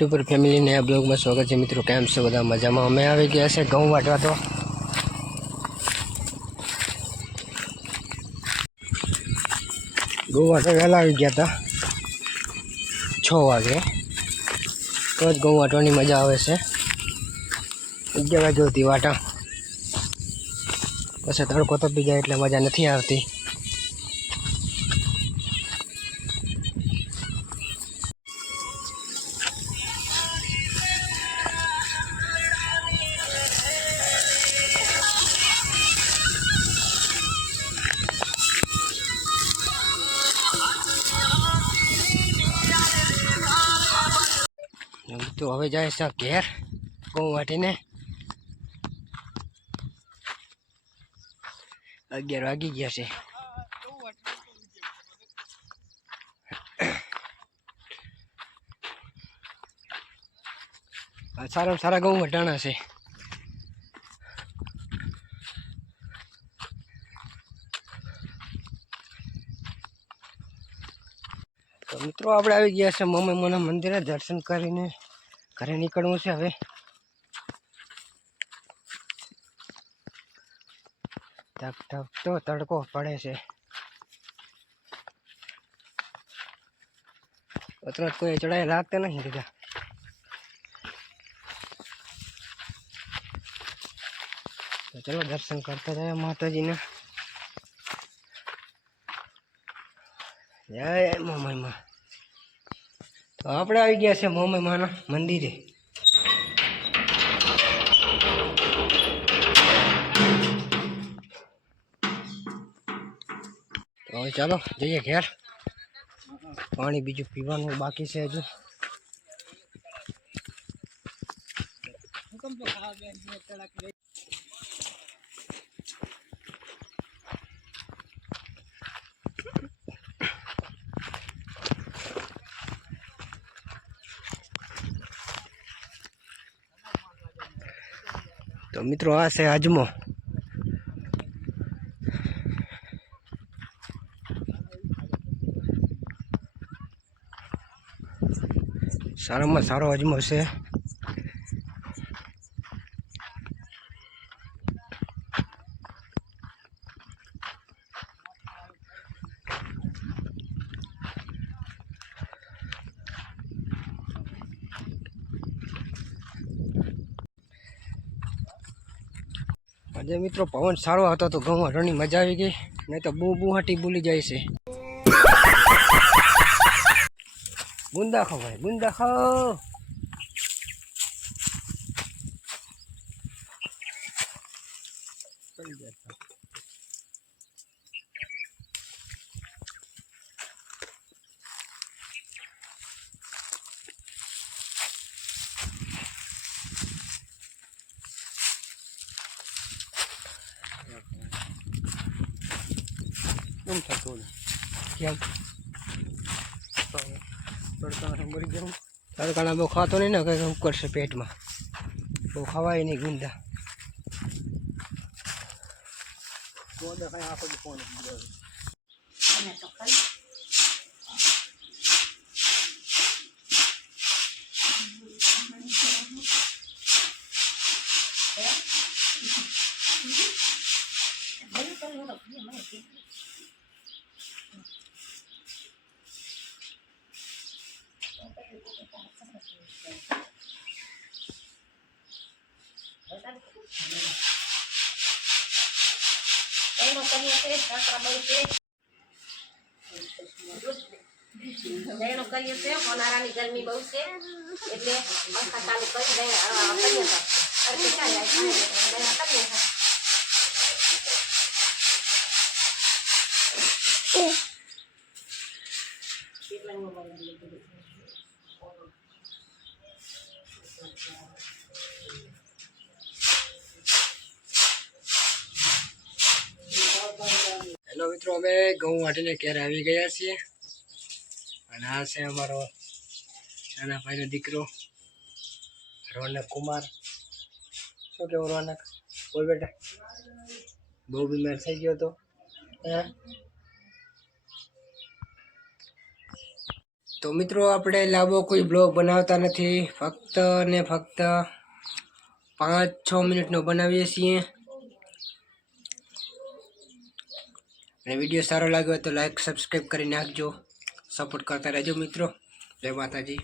YouTuber family ને આ બ્લોગમાં સ્વાગત છે મિત્રો। કેમ છો બધા મજામાં? અમે આવી ગયા છે ઘઉં વાટવા। તો ઘઉં વાટવા વહેલા આવી ગયા હતા 6 વાગે। તો જ ઘઉં વાટવાની મજા આવે છે। 11 વાગે હતી વાટા, પછી તડકો તપી જાય એટલે મજા નથી આવતી। તો હવે જાય છે ઘેર ઘઉં વાટીને। 11 વાગી ગયા છે। સારા સારા ઘઉં વટાણા છે। તો મિત્રો આપણે આવી ગયા છે મમ્મીના મંદિરે। દર્શન કરીને ઘરે નીકળવું છે હવે। ધક ધક તો તડકો પડે છે। અત્યારે કોઈ ચડાઈ લાગતા નથી દીધા। તો ચલો દર્શન કરતા જાય માતાજીને। જય મમ્મી। તો આપણે આવી ગયા છે મમ્મી માના મંદિરે। તો હવે ચાલો જઈએ ઘેર। પાણી બીજું પીવાનું બાકી છે હજુ। તો મિત્રો આ છે અજમો। સારામાં સારો અજમો છે। આજે મિત્રો પવન સારો હતો તો ઘઉં વાટવાની મજા આવી ગઈ। નહીં તો બુહાટી બોલી જાય છે। બુંદા ખાઓ ભાઈ, બુંદા ખાઓ। કેમ થતું કેમ તડકા મરી જવું? તડકાના બહુ ખાતો નહીં ને, કંઈક કરશે પેટમાં, બહુ ખવાય નહીં ગુંદા। દહેણું કરીએ છે, ઉનાળાની ગરમી બહુ છે એટલે પંખા ચાલુ કરી દે કરીએ હેલો મિત્રો, અમે ઘઉં વાટીને ઘેર આવી ગયા છીએ। અને આ છે અમારો નાના ભાઈનો દીકરો રોનક કુમાર। શું કેવું રોનક? બોલ બેટા, બહુ બીમાર થઈ ગયો હતો। તો મિત્રો આપણે લાંબો કોઈ બ્લોગ બનાવતા નથી, ફક્ત ને ફક્ત 5-6 મિનિટનો બનાવીએ છીએ. અને વિડીયો સારો લાગ્યો તો લાઈક સબસ્ક્રાઈબ કરી નાખજો, સપોર્ટ કરતા રહેજો મિત્રો. જય માતાજી.